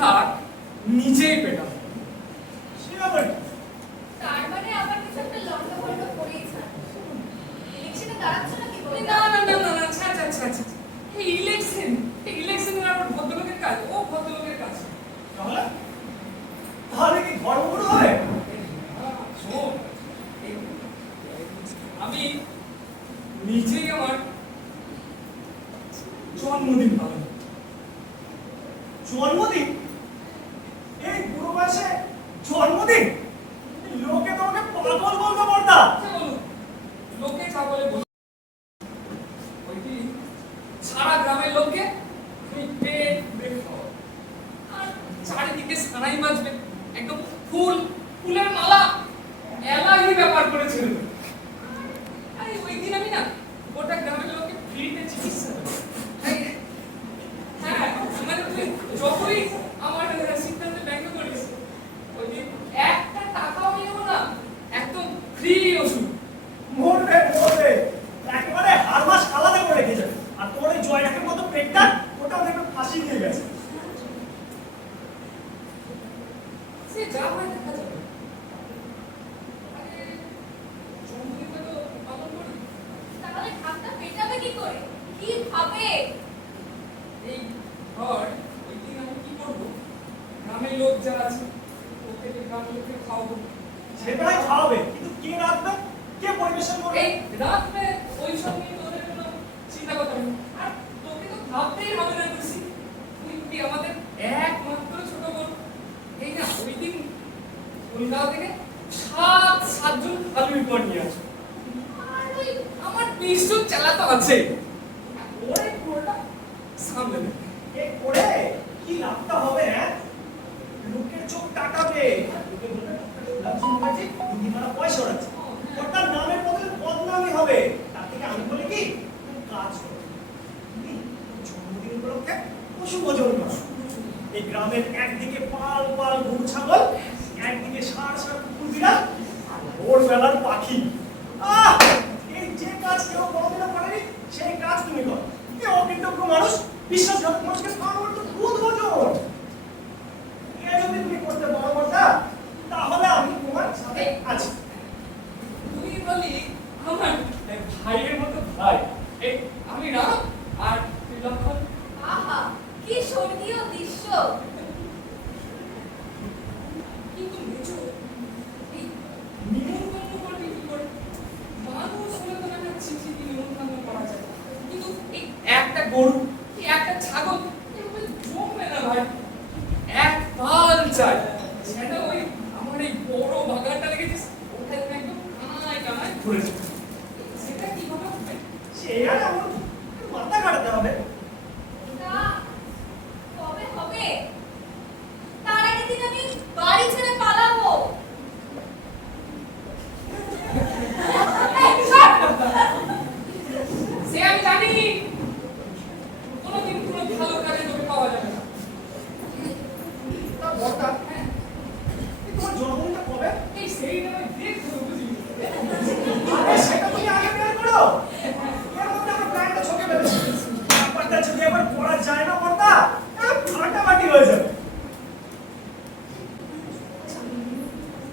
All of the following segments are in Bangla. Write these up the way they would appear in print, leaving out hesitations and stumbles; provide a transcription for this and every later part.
থাক, নিজেই পেটাবো। সে আবার তার মানে আবার কিছু একটা লন্ডা ভন্ড করেই ছাড়। ইলেকশনে দাঁড়াচ্ছ নাকি বলে? না না না না না, ছাড়। এই ইলেকশনের আবার ভদ্রলোকের কাজ, ও ভদ্রলোকের কাজ। তাহলে কি ধর্মগুরু হবে? শোন, আমি নিজেই আমার জন্মদিন পালন। জন্মদিন? এই বুড়ো বয়সে জন্মদিন? লোকে তোমাকে পাগল বলতে বর্দা। লোকে যা বলে ওইটি সারা গ্রামের লোককে তুমি পেট বেড়ে খাও, আর চারিদিকে সানাই বাজবে, একদম ফুলের মালা এলাহি ব্যাপার করেছিল। আরে ওই দিন আমি না গোটা গ্রামের লোককে ফ্রিতে চিকিৎসা দেবো। হ্যাঁ, মানে তুই যতই আমার সিদ্ধান্তে ব্যঙ্গ করিস, ওই দিন একটা টাকাও নেবো না, একদম ফ্রি ওষুধ। মরবে একেবারে হার মাস আলাদা করে রেখে যাবে। আর তোমার ওই জয়টাকের মতো পেটটা, ওটাও দেখবে ফাঁসি দিয়ে গেছে। সে যা হয় দেখা যাবে। আরে জন্মদিনটা তো পালন করি। তাহলে ঠাকটা পেটাবে কি করে? কি ভাবে? এই ঘর ওই দিন আমি কি করবো, গ্রামের লোক যারা আছে ওকে গ্রামের লোককে খাওয়াবো। সেটাই খাওয়াবে, কিন্তু কে রাখবে, কে পরিবেশন করবে? এই রাত্রে ওই সব নিয়ে তোদের কোনো চিন্তা করতে হবে না। আর তোকে তো ভাবতেই হবে না খুশি, তুই আমাদের একমাত্র ছোট বোন। এই না ওই দিন কলকাতা থেকে সাতজন আলুর পর নিয়ে আসো, আর ওই আমার 20 জন চালা তো আছে, ওরে পুরোটা সামলে দেবে। এ করে কি লাভটা হবে? হ্যাঁ, লোকের চোখ টাকাবে, আর লোকে বলবে লাভ শুনতে দুদিমারা পয়সা ওড়াচ্ছে। ওটার নামের বদলে বদনামই হবে। তার থেকে আমি বলি কি, তুমি কাজ করো, তুমি জন্মদিন উপলক্ষে পশু ভোজন করো। এই গ্রামের একদিকে পাল গরু ছাগল, একদিকে ষাঁড় কুকুর বিড়াল, আর ভোরবেলার পাখি। এই যে কাজ কেউ কোনোদিনও করেনি, সেই কাজ তুমি করো। কেউ অকৃতজ্ঞ মানুষ, বিশ্বাসঘাতক মানুষকে খাওয়ানোর তো দুধ ভোজন। এ যদি তুমি করতে পারো বর্দা, তাহলে আমি তোমার সাথে আছি। তুই বলি আমার ভাইয়ের মতো ভাই, এই আমি রাম আর তুই লক্ষণ। আহা, কি স্বর্গীয় দৃশ্য! কিন্তু মেজো এই নিমন্ত্রণ করবি কি করে? মানুষ হলে তো একটা চিঠি দিয়ে নিমন্ত্রণ করা যায়, কিন্তু এই একটা গরু, এই একটা ছাগল এভাবে জমবে না ভাই। এক পাল চাই, সেটা ওই আমার এই বড় বাগানটা লেগেছিস ওখানে একদম কানায় ঘুরে যাবে। সেটা কিভাবে হবে? সে আর আমার মাথা কাটাতে হবে। তা কবে হবে? তার আগের দিন আমি বাড়ি ছেড়ে পালাবো। সে আমি জানি, কোনোদিন কোনো ভালো কাজে তোকে পাওয়া যাবে না। তা বর্দা, তোমার জন্মদিনটা কবে? এই সেইটা আমি দেখবো বুঝলি। আরে সেটা তুমি আগে বের করো। এর মধ্যে আমরা প্ল্যানটা ছকে ফেলেছি। ব্যাপারটা যদি আবার করা যায় না বর্দা, ফাটাফাটি হয়ে যাবে।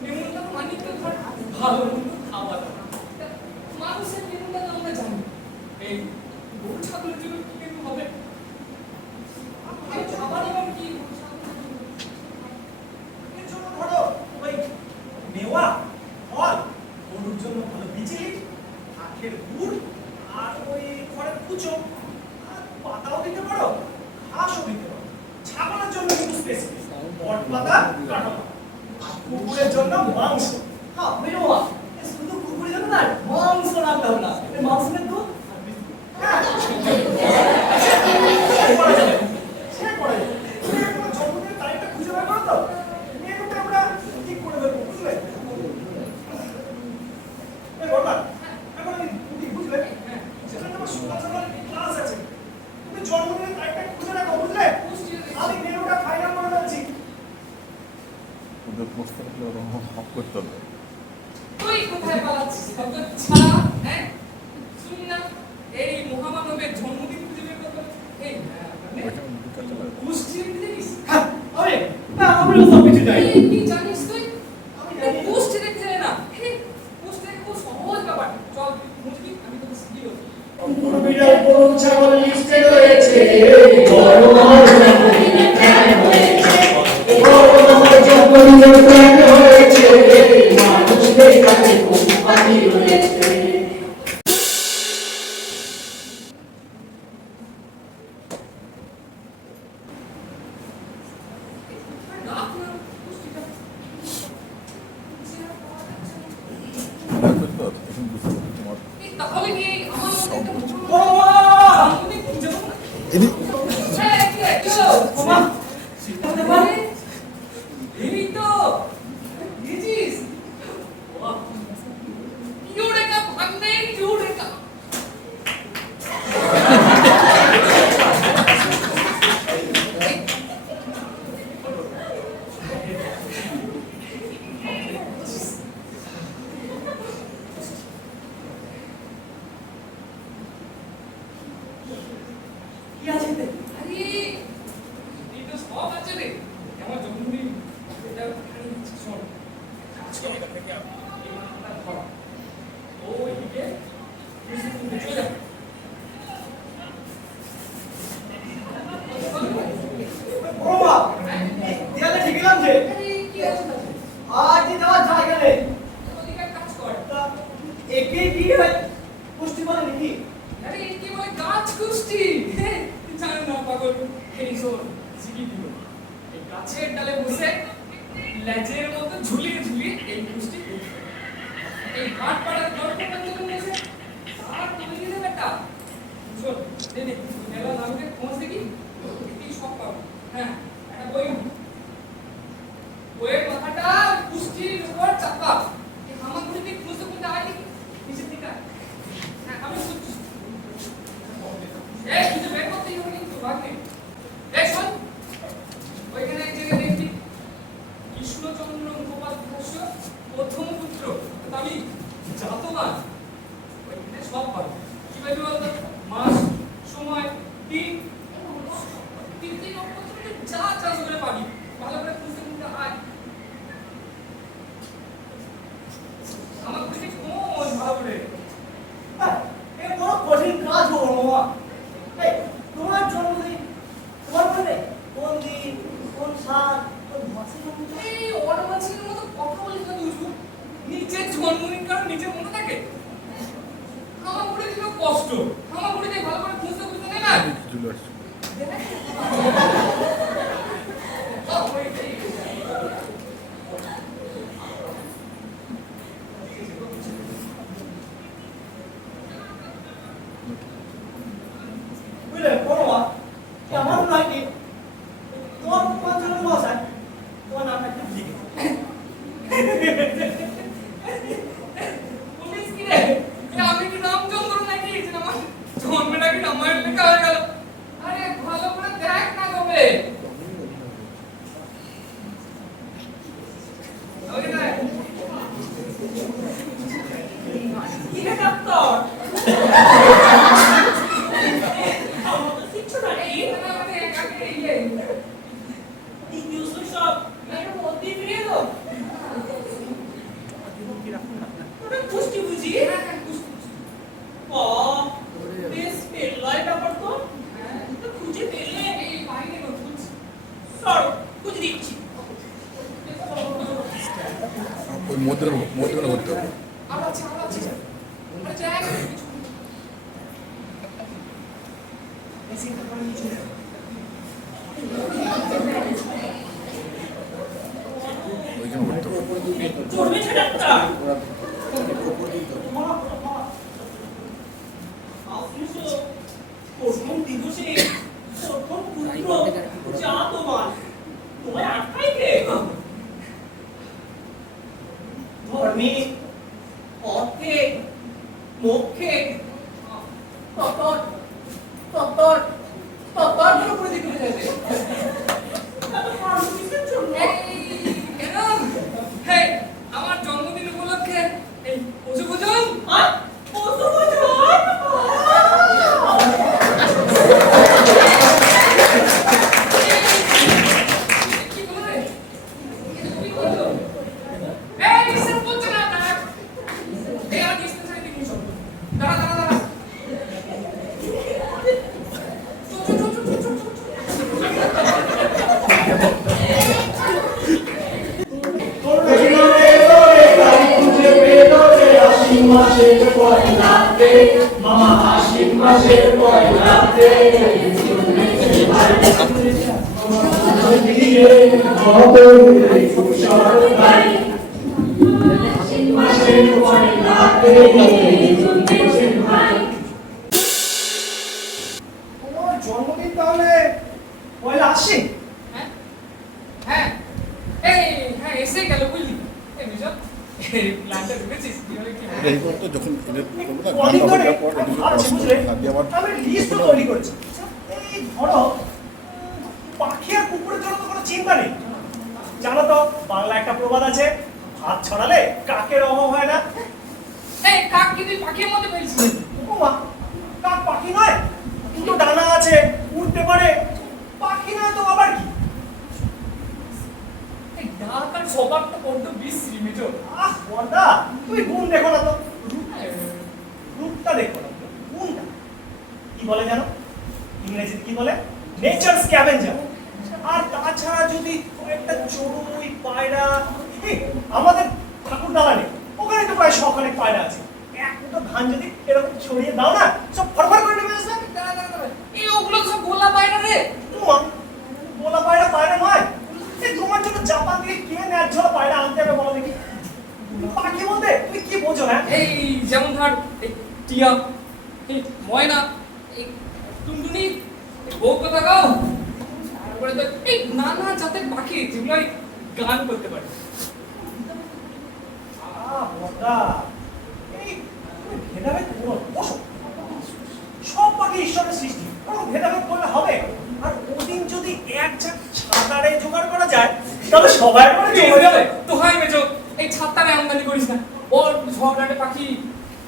নিমন্ত্রণ মানে তো ধর ভালো মন্দ খাওয়া দাওয়া। মানুষের নিমন্ত্রণ আমরা জানি, এই গরু ছাগলের জন্য কি মেনু হবে, খাবার দাবার কি এর জন্য ধরো ওই মেওয়া, ফল, গরুর জন্য ভালো বিচিলি, আখের গুড়, আর ওই খড়ের কুচো, আর পাতাও দিতে পারো, ঘাসও দিতে পারো। ছাগলের জন্য কিন্তু স্পেসিফিক বট পাতা, কাঠা পাতা। আর কুকুরের জন্য মাংস। হ্যাঁ, মেরোয়া। শুধু কুকুরের জন্য না, মাংস রাখতে হবে না। মাংস কিন্তু হ্যাঁ, সে করা যাবে। তুমি একবার জন্মদিনের তারিখটা খুঁজে বের করো তো, মেনুটা আমরা ঠিক করে দেবো, বুঝলে? এই বর্দা, এখন আমি বুঝলে সেখানে তোমার সকাল সকাল ক্লাস আছে, তুমি জন্মদিনের তারিখটা খুঁজে রাখো, বুঝলে? আমি মেনুটা ফাইনাল করে দিচ্ছি। ওদের পোস্টার গুলো অফ করতে হবে। তুই কোথায় পালাচ্ছিস? ছাড়া, হ্যাঁ কি জানিস তুই? আমি জানি না। পোস্ট দেখতে জানি না। পোস্ট দেখে খুব সহজ ব্যাপার। চল বুঝবি, আমি তোকে শিখিয়ে দেবো। বিড়াল গরু ছাগল লিস্টে রয়েছে, বড় মহল জঙ্গলে প্রাণ হয়েছে, বড় মহল জঙ্গলে প্রাণ হয়েছে, মানুষদের কাছে পাখি রয়েছে। রাখ না পোস্টটা। এই তাহলে কি আমার মধ্যে একটা মোচড় আমি খুঁজে পাবো না? এই, কি হলো? মামা আরে, এই তো বুঝিস? বাহ, ইউরেকা ভাঙবে, ইউরেকা। কি আছে এতে? আরে, এই তো সব আছে রে। আমার জন্মদিন এটা খালি দিচ্ছি, শোন। আজকে এটা থেকে এই মাথাটা ধরা। ওইদিকে চলে যা। মামা দেয়ালে ঠিক গেলাম যে আরে, কি আছে তাতে? আজ যাওয়ার জায়গা নেই। ওদিকে এক কাজ কর। তা একে কি হয় পুষ্টি বলে নাকি? আরে, কি বলে গাছ কুষ্টি? জানো না পাগল। এই শোন, শিখিয়ে দিব। এই গাছের ডালে বসে লেজের মতো ঝুলিয়ে ঝুলিয়ে এই কুষ্টি করতে হবে। এই ঘাট পাড়ার গল্পটা চলে বসে তার করে দিলে বেটা। শোন, দে দে, মেলা নামকে খোঁজ দেখি। কি সব পাবো। হ্যাঁ, একটা বই। বইয়ের মাথাটা কুষ্টির উপর চাপা। এই হামাগুড়ি খুঁজতে খুঁজতে আয় দেখি। নিচের দিকে আয়। হ্যাঁ, আমি খুঁজছি। এই, কিছু বের করতেই হবে কিন্তু, ভাগ নেই। এই শোন, ওইখানে এক জায়গায় দেখবি কৃষ্ণচন্দ্র মুখোপাধ্যায় প্রথম পুত্র, আমি জাতবান। ওইখানে সব পাবো। কি পাবি বলতো? মাস, সময়, দিন, তিথি, নক্ষত্র, তুই যা চাষ করে পাবি। ভালো করে খুঁজতে খুঁজতে আয়। আমার খুঁজে কোন ভালো করে। এ বড় কঠিন কাজ গো মামা। এই তোমার জন্মদিন তোমার মনে নেই? কোন দিন, কোন সাল, কোন মাসে জন্মদিন? এই অনাবাসীর মতো কথা বলিস না তুই। নিজের জন্মদিন কারণ নিজের মনে থাকে। আমার করে দিল কষ্ট। আমার করে দিয়ে ভালো করে খুঁজতে খুঁজতে নেই না। বুঝলে বড় মা, আমার মনে হয় কি তোমার পঞ্চানন মহাশয় তোমার নামটা একটু লিখে বলিস কি রে? আমি কি রামচন্দ্র নাকি? যে আমার জন্মটা কি রামায়ণ লেখা হয়ে গেল? আরে ভালো করে দেখ না কবে। ওকে দেখ। কি রে ডাক্তার? আমার তো কিচ্ছু না এই রে। না মানে কাকে ইয়ে। এই নিউজ সব এর মধ্যে ফিরে এলো। ওটা পুষ্টি বুঝি? হ্যাঁ, হ্যাঁ, বুঝতে পারছি। বেশ পেল্লাই ব্যাপার তো। তো খুঁজে পেলে এই বাইরে না বুঝছি। সরো খুঁজে দিচ্ছি। ওই মধ্যে ভর্তি হবে। আর আছে। আরে জায়গা নেই কিছু। ওইখানে ভর্তি হবে। চলবে ডাক্তার। প্রথম দিবসে প্রথম পুত্র জাতবান তোমায় আটকাই কে? ধর্মে, অর্থে, মোক্ষে তত্তর তত্তর তত্তর জন্য প্রতীক করে যাবে। তাহলে কারণ কিসের জন্য? এই কেন? হেই, আমার জন্মদিন উপলক্ষে এই পশু পূজন। আর পশু পূজন? কি বলে রে? এটা তুমি মামা আশ্বিন মাসের পয়লাতে দিয়ে হবে কুশল গাই আশ্বিন মাসের পয়লাতে তোমার জন্মদিন তাহলে পয়লা আশ্বিন? হ্যাঁ হ্যাঁ হ্যাঁ এসে গেল বুঝলি এই বিজয় এই প্ল্যানটা দেখেছিস কিভাবে কি হয়? এইবার তো যখন এদের করবো না, কদিন গানটা ধরে হওয়ার পর আমি এদিকে ভাবছি, পড়াশোনা বুঝলে? না দিয়ে আবার আমি লিস্ট তৈরি করেছি। এই ধরো পাখি আর কুকুরের জন্য তো কোনো চিন্তা নেই। জানো তো বাংলা একটা প্রবাদ আছে, হাত ছড়ালে কাকের অভাব হয় না। এই কাক কি তুই পাখির মধ্যে ফেলছিস? ওমা, কাক পাখি নয়, দুটো ডানা আছে, উড়তে পারে, পাখি নয় তো আবার কি? এই ডাক আর স্বভাবটা বড্ড বিশ্রী মেজো। আহ বর্দা, তুমি গুণ দেখো না তো, রূপটা দেখো না, গুণটা কি বলে জানো? ইংরেজিতে কি বলে? Nature scavenger. আর তাছাড়া যদি কয়েকটা চড়ুই পায়রা, এই আমাদের ঠাকুর দালানে ওখানে তো প্রায় শখানেক পায়রা আছে, এক মুঠো ধান যদি এরকম ছড়িয়ে দাও না, সব ফরফর করে নেমে আসবে। এই ওগুলো তো সব গোলা পায়রা রে। তোমার বলা পায়রা পায়রা নয়, এই তোমার জন্য জাপান থেকে কে ন্যায্য পায়রা আনতে হবে বলো দেখি? পাখি বলতে তুমি কি বোঝো না? এই যেমন ধর এই টিয়া, এই ময়না, এই টুনটুনি, এই বউ কথা গাও, তারপরে তো এই নানা জাতের পাখি যেগুলো এই গান করতে পারে। বর্দা, এই তুমি ভেদাভেদ করো না, বসো। সব পাখি ঈশ্বরের সৃষ্টি, কোনো ভেদাভেদ করলে হবে? আর ওদিন যদি এক ঝাঁক ছাতারে জোগাড় করা যায় তাহলে সবাই করে জমে যাবে। তো হয় মেজো, এই ছাত্তারে আমদানি করিস না। ওর ঝগড়াটে পাখি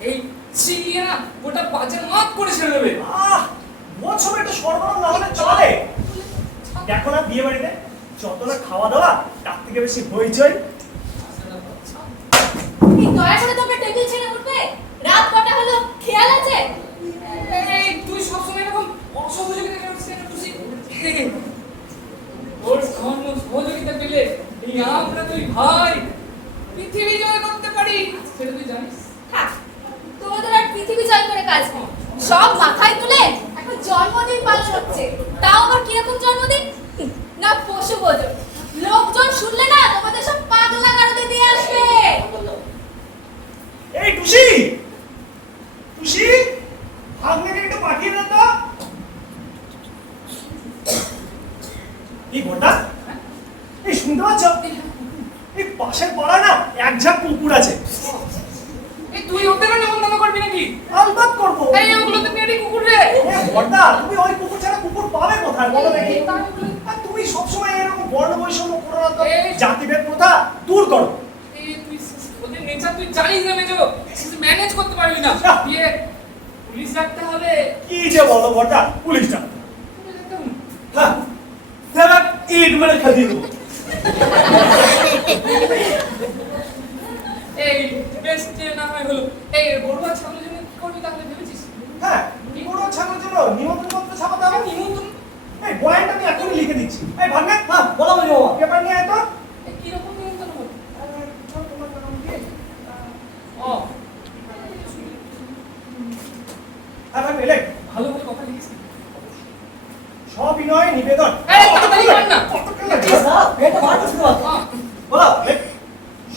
এই ছিলিয়ে না গোটা বাজার মাত করে ছেড়ে দেবে। বছর একটু সরবরাহ না হলে চলে। দেখো না বিয়ে বাড়িতে যত না খাওয়া দাওয়া তার থেকে বেশি হইচই। এই দয়া করে তোমরা টেবিল ছেড়ে উঠবে? রাত কটা হলো খেয়াল আছে? এই তুই সবসময় এরকম অসহযোগিতা করছিস কেন তুই? ওর সামান্য সহযোগিতা পেলে এই আমরা দুই ভাই পৃথিবী জয় করতে পারি, সেটা তুই জানিস? হ্যাঁ, তোমাদের আর পৃথিবী জয় করে কাজ নেই। সব মাথায় তুলে এখন জন্মদিন পালন হচ্ছে, তাও আবার কিরকম জন্মদিন? না পশু বোঝো, লোকজন শুনলে না তোমাদের সব পাগলা গারদে দিয়ে আসবে। এই টুসি, টুসি ভাগ্নেকে একটু পাঠিয়ে দাও তো। এই ঘন্টা, এই শুনতে পাচ্ছ? এই পাশের পাড়ায় না এক ঝাঁক কুকুর আছে। এই তুই ওদের নিমন্ত্রণ করবি নাকি? আলবাত করবো। এই ওগুলো তো মেয়েরই কুকুর রে। ঘন্টা, তুমি ওই কুকুর ছাড়া কুকুর পাবে কোথায় বলো দেখি? আর তুমি সবসময় এরকম বর্ণ বৈষম্য করো না তো। জাতিভেদ প্রথা দূর করো। এই তুই ওদের নেচার তুই জানিস না মেজো, ম্যানেজ করতে পারবি না। দিয়ে পুলিশ ডাকতে হবে। কি যে বলো ঘন্টা, পুলিশটা? পুলিশ ডাকতে হবে। হ্যাঁ, দেখ ইট মেরে খাদিয়ে দেবো। এই বেস্ট না হয় হলো। এই বড়ুয়া ছাগলের জন্য কি করবি তাহলে ভেবেছিস? হ্যাঁ, বড় ছাগলের জন্য নিমন্ত্রণ পত্র ছাপাতে হবে। নিমন্ত্রণ এই বয়ানটা আমি এখনই লিখে দিচ্ছি। এই ভাগ্নে, হ্যাঁ বলো বলি বাবা। পেপার নিয়ে আয় তো। এই কিরকম নিমন্ত্রণ হবে? ও আর ভাগ্নে লেখ, ভালো করে কথা লিখিস। সবিনয় নিবেদন। এই তাড়াতাড়ি কর না। কতক্ষণ লাগবে? দাদা, এটা বার করতে পারো। হ্যাঁ। বলো, লেখ।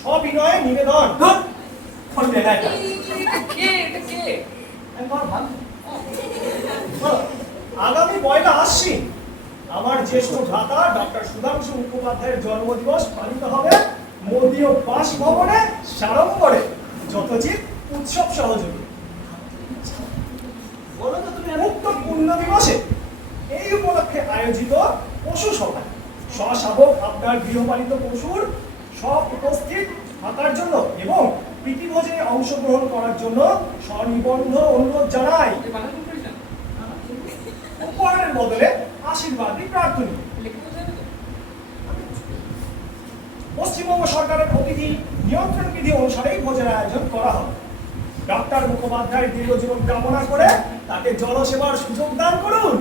সবিনয় নিবেদন। ধুর, ফোন দে না এটা। এটা কে? আমি বল ভাগ। বলো, আগামী পয়লা আশ্বিন আমার জ্যেষ্ঠ ভ্রাতা ডক্টর সুধাংশু মুখোপাধ্যায়ের জন্মদিবস পালিত হবে মোদীয় বাসভবনে সাড়ম্বরে যথোচিত উৎসব সহযোগী। বলো তো তুমি উক্ত পুণ্য দিবসে এই উপলক্ষে আয়োজিত পশু সভা স্বশাবক আপনার গৃহপালিত পশুর সব উপস্থিত থাকার জন্য এবং প্রীতিভোজে অংশগ্রহণ করার জন্য স্বনিবন্ধ অনুরোধ জানাই। এই বানান করিস না। উপহারের বদলে আশীর্বাদই প্রার্থনী। লেখা বোঝা যাবে তো? পশ্চিমবঙ্গ সরকারের অতিথি নিয়ন্ত্রণ বিধি অনুসারেই ভোজের আয়োজন করা হবে। ডক্টর মুখোপাধ্যায়ের দীর্ঘজীবন কামনা করে তাকে জনসেবার সুযোগ দান করুন।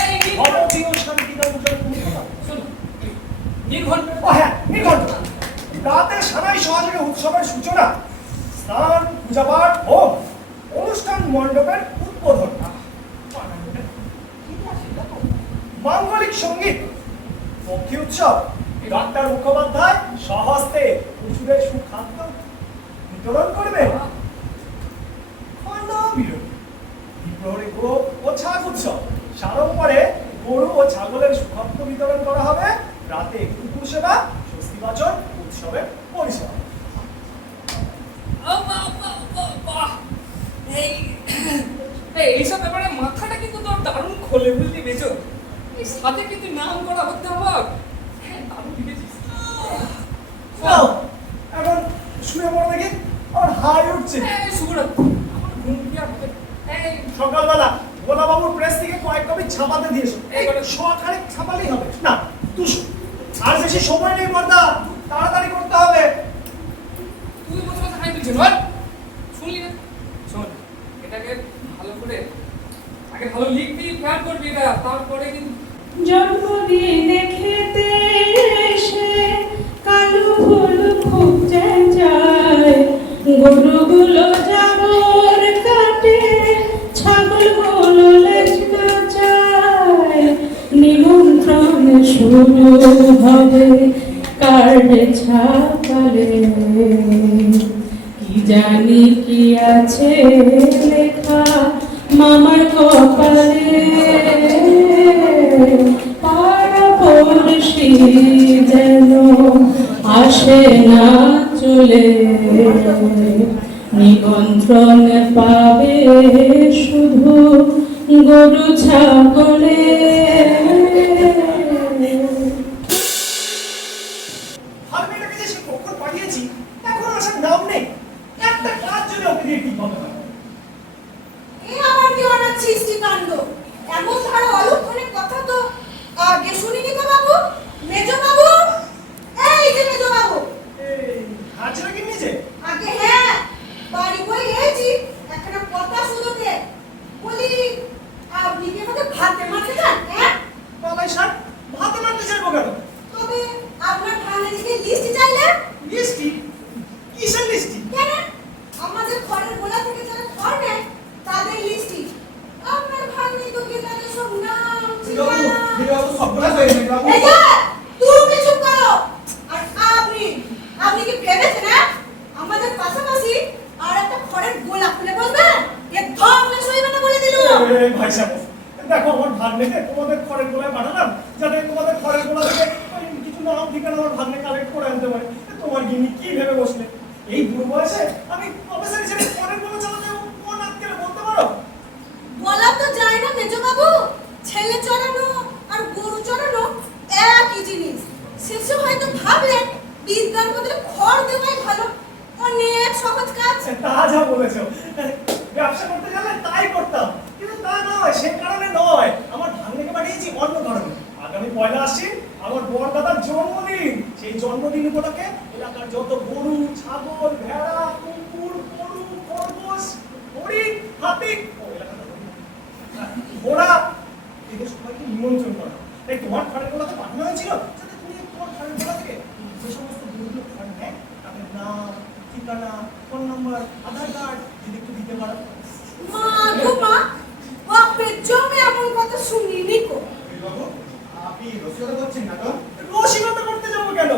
এই ভারতীয় শান্তিরঞ্জন মুখোপাধ্যায়। শোনো, নির্ঘণ্ট ও হ্যাঁ, নির্ঘণ্ট। রাতে সানাই সহযোগে উৎসবের সূচনা স্নান পূজাপাঠ হোম অনুষ্ঠান মণ্ডপের উদ্বোধন, মাঙ্গলিক সঙ্গীত, পক্ষী উৎসব, ডাক্তার মুখোপাধ্যায় সহস্তে পশুদের সুখাদ্য বিতরণ করবেন, বিপ্রহরী গোপ ও ছাগ উৎসব, সাড়ম্বরে গরু ও ছাগলের সুখাদ্য বিতরণ করা হবে, রাতে কুকুর সেবা, স্বস্তিবাচন উৎসবের পরিসর। এইসব ব্যাপারে মাথাটা কিন্তু তোর দারুণ খোলে, বুঝলি বেচো? এই সাথে কিন্তু নাম করা হতে হবে। হ্যাঁ, দারুণ লিখেছিস। এখন শুয়ে পড়ো দেখি, আমার হাই উঠছে। শুভরাত্রি। আমার ঘুম কি আর হবে? সকালবেলা গোলাবাবুর প্রেস থেকে কয়েক কপি ছাপাতে দিয়েছো, সখানে ছাপালেই হবে না। তুই আর বেশি সময় নেই বর্দা, তাড়াতাড়ি করতে হবে। তুই বসে বসে হাই তুলছিস, বল। শুনলি না? শোন, এটাকে ভালো করে আগে ভালো লিখবি, খেয়াল করবি এটা, তারপরে কিন্তু জন্মদিনে খেতে এসে কালো ফুল খুব যায়, গরুগুলো জাবর কাটে, ছাগলগুলো লেজ নাচায়, নিমন্ত্রণ শুরু হবে কার্ডে ছাপালে, কি জানি কি আছে লেখা মামার কপালে, পাড়াপড়শি যেন আসে না চলে, নিমন্ত্রণ পাবে শুধু গরু ছাগলে। আর মেয়েটাকে যে সে কখন পাঠিয়েছি এখন আসার নাম নেই, একটা কাজ যদি ওকে দিয়ে ঠিক হবে না। এ আবার কি অনাচ্ছিস কাণ্ড? এমন ধরো অলক্ষণের কথা তো আগে শুনিনি তো বাবু। মেজো বাবু, এই যে মেজো বাবু। এই হাজিরা কি নিয়েছে? আগে হ্যাঁ, বাড়ি বই এসেছি একটা কথা শুনতে। বলি আপনি কি আমাকে ভাতে মারতে চান? হ্যাঁ, বাবাই স্যার ভাতে মারতে চাইবো কেন? তবে আপনার ভাঙে দিকে লিস্ট চাইলেন লিস্টি? কিসের লিস্টি? কেন? আমাদের ঘরের গোলা থেকে যারা ঘর নেয় তাদের লিস্টি। আপনার ভাঙে তো কি তাদের সব নাম ঠিকানা। এই যে, তুমি চুপ করো। আর আপনি কি ভেবেছেন না আমাদের পাশাপাশি আর একটা ঘরের গোলা খুলে বসবেন? এ ধমলে সইবে না বলে দিল। এই ভাই সাহেব, দেখো আমার ভাগ্নেকে তোমাদের ঘরের গোলায় পাঠালাম যাতে তোমাদের ঘরের গোলা থেকে ওই কিছু নাম ঠিকানা আমার ভাগ্নে কালেক্ট করে আনতে পারে। তোমার গিন্নি কি ভেবে বসলে? এই বুড়ো বয়সে আমি অফিসার হিসেবে ঘরের গোলা চালাতে কোন আত্মীয় বলতে পারো? বলা তো যায় না মেজো বাবু, ছেলে চড়ানো আর গরু চড়ানো একই জিনিস। শেষে হয়তো ভাবলেন বিদ্যার বদলে খড় দেওয়াই ভালো, অনেক সহজ কাজ। তা যা বলেছো, ব্যবসা করতে গেলে তাই করতাম, কিন্তু তা নয়, সে কারণে নয়। আমার ভাগ্নেকে পাঠিয়েছি অন্য কারণে। আগামী 1 আশ্বিন আমার বড় দাদার জন্মদিন। সেই জন্মদিন উপলক্ষে এলাকার যত গরু, ছাগল, ভেড়া, কুকুর, গরু, খরগোশ, হরিণ, হাতি, ঘোড়া, এদের সবাইকে নিমন্ত্রণ করা। তাই তোমার ঘরের গোলাতে পাঠানো হয়েছিল যাতে তুমি তোমার ঘরের গোলা থেকে যে সমস্ত গরুগুলো ঘর নেয় তাদের নাম, ঠিকানা, ফোন নাম্বার, আধার কার্ড যদি একটু দিতে পারো। মা গো মা, বাপের জন্মে এমন কথা শুনিনি কো। আপনি রসিকতা করছেন না তো? রসিকতা করতে যাবো কেন?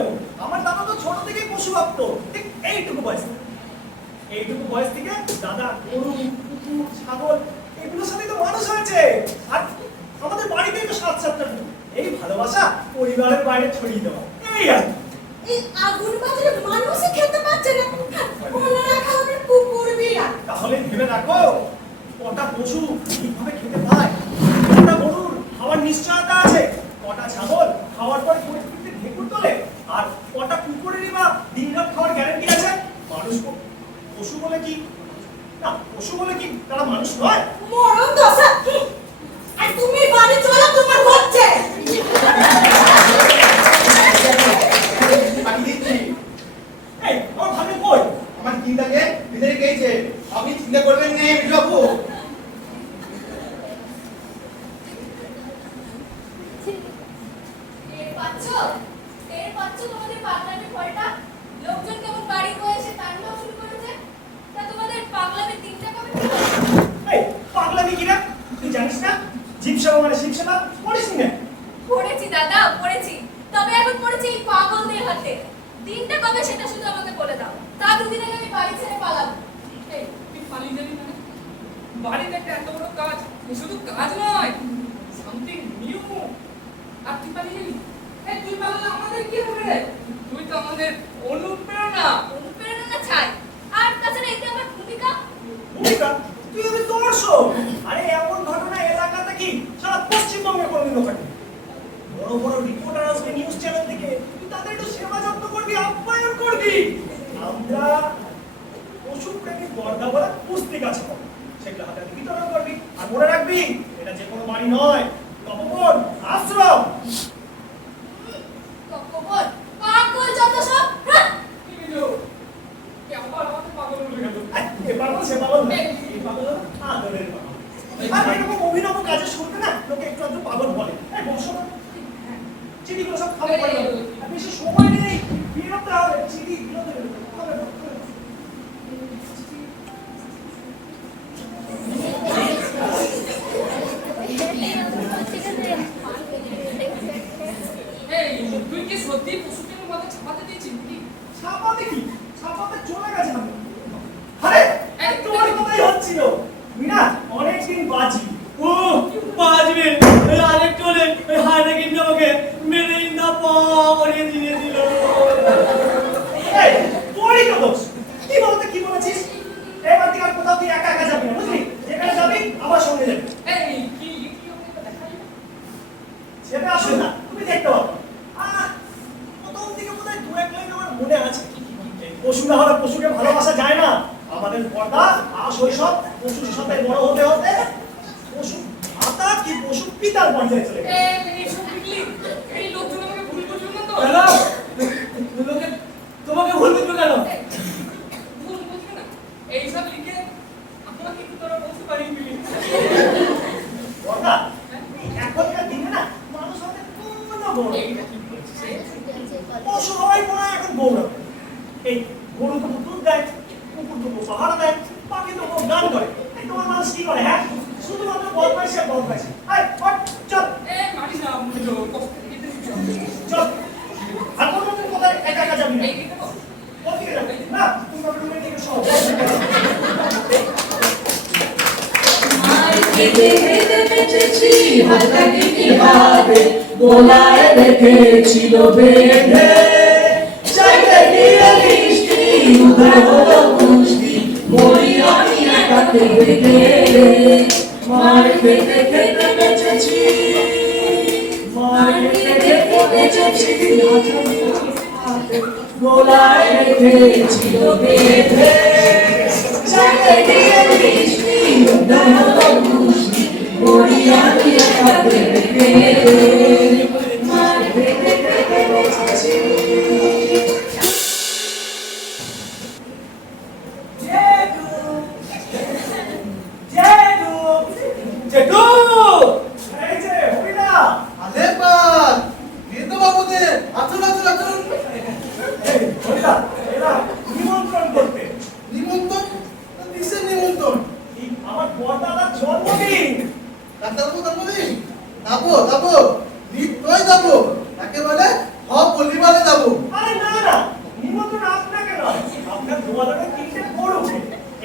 আমার দাদা তো ছোট থেকেই পশু ভক্ত। ঠিক এইটুকু বয়স থেকে দাদা গরু, কুকুর, ছাগল এগুলোর সাথে তো মানুষ হয়েছে। আর আমাদের বাড়িতেই তো 7-7টা কুকুর। এই ভালোবাসা পরিবারের বাইরে ছড়িয়ে দেওয়া, এই আর কি। এই আগুন বাজারে মানুষই খেতে পাচ্ছে না, ওনারা খাবে কুকুর বিড়াল। তাহলে ভেবে রাখো কটা পশু ঠিকভাবে খেতে পায়, কটা গরুর খাওয়ার নিশ্চয়তা আছে, কটা ছাগল খাওয়ার পরে পরিস্থিতি ঢেকুর তোলে, আর কটা কুকুরেরই বা দিনরাত খাওয়ার গ্যারান্টি আছে। পশু বলে কি না, পশু বলে কি তারা মানুষ নয়? মরণ দশা। আর তুমি বাড়ি চলো, তোমার হচ্ছে। এই আমার ভাগ্নে কই? আমার চিন্তাকে ভিতরে গেছে, আপনি চিন্তা করবেন না বাবু। টের পাচ্ছ তোমাদের পাগলামির ফলটা? লোকজন কেমন বাড়ি বয়ে এসে তাণ্ডব শুরু করেছে। শিবসেবা মানে শিবসেবা করিস না? পড়েছি দাদা, পড়েছি। তবে এখন পড়েছি এই পাগলদের হাতে। দিনটা কবে সেটা শুধু আমাকে বলে দাও। তা দুদিন আগে আমি বাড়ি ছেড়ে পালাবো। এই, তুই পালিয়ে যাবি মানে? বাড়িতে একটা এত বড় কাজ, শুধু কাজ নয়, সামথিং নিউ। আর তুই পালিয়ে যাবি? এই, তুই পালালে আমাদের কি হবে? তুই তো আমাদের অনুপ্রেরণা। অনুপ্রেরণা না চাই। আর তাছাড়া এতে আমার ভূমিকা। ভূমিকা? তুই যদি দর্শক। আরে এমন ঘটনা এলাকাতে কি সারা পশ্চিমবঙ্গে কোনোদিনও ঘটে। বড় বড় রিপোর্টার আসবে নিউজ চ্যানেল থেকে, তুই তাদের একটু সেবা যত্ন করবি, আপ্যায়ন করবি। আমরা পশুপ্রেমী বর্ধা বলে পুস্তিক আছে, সেগুলো হাতে বিতরণ করবি। আর মনে রাখবি, এটা যে কোনো বাড়ি নয়, তপবন, আশ্রম। তপবন, পাগল যত সব। হ্যাঁ। কি হলো? এ আবার আমাদের পাগল বলে গেল। এ পাগল সে পাগল না, এই পাগল হলো আদরের পাগল। আর এরকম অভিনব কাজের শুরুতে না লোকে একটু আধটু পাগল বলে। এই বসো না, চিঠিগুলো সব খাবে পড়ে যাবে। আর বেশি সময় নেই, বিরক্ত হবে। চিঠি বিরক্ত হবে। খাবে, খাবে। এই, তুই কি সত্যি পশুপ্রেমী বর্ধা ছাপাতে দিয়েছিস নাকি? ছাপাতে কি? ছাপাতে চলে গেছে আমি। আরে, এই তোমার কথাই হচ্ছিল। তুই না অনেকদিন বাঁচবি। ও বাজবে এই আরেকটু হলে ওই হাড়ে কিন্তু আমাকে মেরে ইন্দা পড়িয়ে দিয়ে দিল। এই, তোরই তো দোষ। কি বলতে কি বলেছিস? এবার থেকে আর কোথাও তুই একা একা যাবি না, বুঝলি? যেখানে যাবি আমার সঙ্গে যাবি। এই, কি ওকে দেখাই? সেটা আসলে না, তুমি দেখতে পাবো। প্রথম দিকে বোধহয় দু এক লাইন আমার মনে আছে। এই পশু না হলে পশুকে ভালোবাসা যায় না। আমাদের পর্দা শৈশব পশুর সাথে বড় হতে হতে পশু মাতা কি পশু পিতার পর্যায়ে চলে গেছে। এই সব লিখলি? এই লোকজন আমাকে ভুল বুঝলো না তো? কেন লোকে তোমাকে ভুল বুঝবে কেন? এই, ভুল বুঝবে না? এইসব লিখে আমাকে কি তোরা পশু বানিয়ে দিলি? পর্দা এখনকার দিনে না মানুষ হতে কোনো বড় এইটা কি বলছিস? পশু হওয়াই মনে হয় এখন গৌরব। এই গরু তো দুধ দেয়, কুকুর তো পাহাড় দেয়, পাখি তো গান করে। এই তোমার মানুষ কি করে? হ্যাঁ, শুধুমাত্র বদমাইশি আর বদমাইশি। এই হট, চল এই, মারিস না, বুঝলো, কষ্ট থেকে যেতে দিচ্ছি না। চল। আর কোনো দিন কোথায় একা একা যাবি না। এই, এটা তো, কোথায় যাবি না? তুমি আমার রুমে থেকে সব হেঁটে হেঁটে বেঁচেছি হাতটাকে কি হাতে গোলায় রেখেছিল বেঁধে চাইতে গিয়ে বৃষ্টি উদয় হলো পুষ্টি মরি আমি একাতে বেঁধে মার খেতে খেতে বেঁচেছি মার খেতে খেতে বেঁচেছি হাতে গোলায় রেখেছিল বেঁধে চাইতে গিয়ে বৃষ্টি উদয় হলো পুষ্টি মরি আমি একাতে বেঁধে মার খেতে খেতে বেঁচেছি। জেঠু, জেঠু, জেঠু! এই যে হরিদা, আরে বাদ নেতো বাবুদের আসুন আসুন আসুন। এই হরিদা, এরা নিমন্ত্রণ করতে। নিমন্ত্রণ? কিসের নিমন্ত্রণ? এই আমার বড়দাদার জন্মদিন। ডাক্তারবাবু জন্মদিন? যাবো যাবো, নিশ্চয় যাবো। একেবারে সব পরিবারে যাবো। আরে না না, নিমন্ত্রণ আপনাকে নয়, আপনার দোয়াদারের তিনটে গরুকে।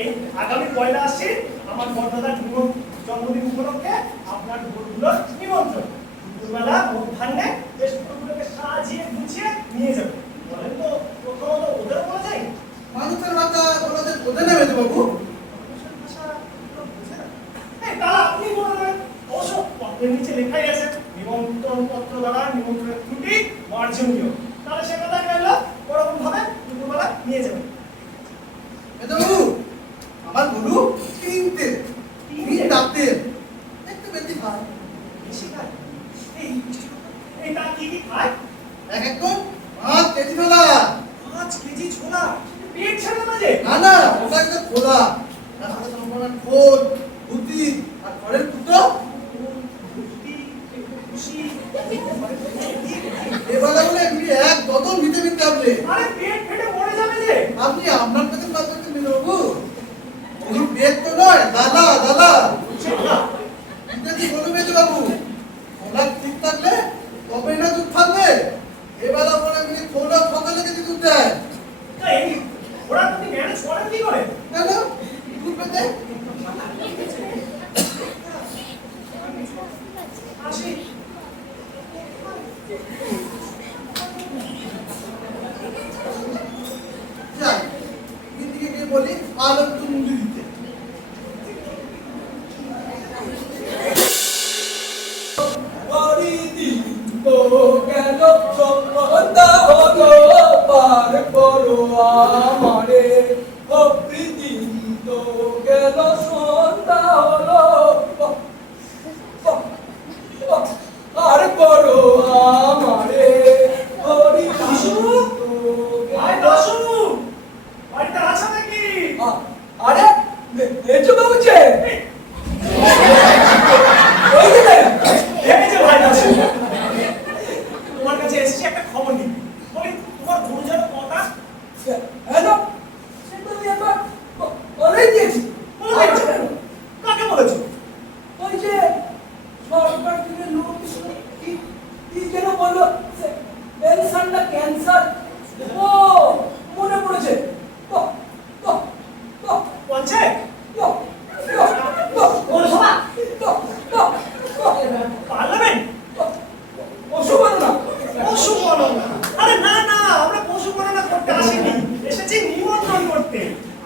এই আগামী 1 আশ্বিন আমার বড়দাদার জন্মদিন উপলক্ষে আপনার গরুগুলোর নিমন্ত্রণ। দুপুরবেলা মধ্যাহ্নে বেশ গরুগুলোকে সাজিয়ে গুছিয়ে নিয়ে যাবেন। বলেন তো প্রথমত ওদের বলা যায়? মানুষের ভাষা ওনাদের বোঝে নেবে তো বাবু। মানুষের ভাষা ওরা বোঝে না। এই তাহলে আপনি বলে দেবেন। অবশ্য পত্রের নিচে লেখাই আছে নিমন্ত্রণ পত্র দ্বারা নিমন্ত্রণের ত্রুটি মার্জনীয়। তাহলে সে কথা গেল ওরকম ভাবে দুপুরবেলা নিয়ে যাবেন। নেতো বাবু আমার গরু তিনটে, তিন রাতের একটু বেশি খায়। বেশি খায়? এই তা কি কি খায়? এক এক করে 5 কেজি ছোলা। 5 কেজি ছোলা? পেট ছেড়ে না যে? না না, ওটা একটা খোলা। তার সাথে সম্পূর্ণ খোল, ভুতি আর ঘরের দুটো রুটি, খুশি। এবারে বলে এমনি এক ডজন ভিটামিন ট্যাবলেট। আরে পেট ফেটে মরে যাবে যে। আপনি আপনার কাছে কাজ করতে নেতো বাবু। ওই পেট তো নয়, দাদা দাদা। বুঝছেন না? এটা কি বলবে তো বাবু? আমারে ও প্রীতিম তো গেল সন্ধ্যা হলো আর করো আমারে হরি দাশু! ভাই দাশু! বাড়িতে আছো নাকি? আরে এসো বাবু যে ওই যে এই যে ভাই দাশু। তোমার কাছে এসেছি একটা খবর নিতে। বলি, তোমার গুরুজন কটা? হ্যালো সেটা আমি একবার বলেই দিয়েছি বলে দিয়েছো? কাকে বলেছো? ওই যে সরকার থেকে লোক কি যেন বললো পেনশন না ক্যান্সার ও মনে পড়েছে পঞ্চায়েত? পার্লামেন্ট? পশু গণনা পশু গণনা? আরে না না, আমরা পশু গণনা করতে আসিনি, এসেছি নিমন্ত্রণ করতে।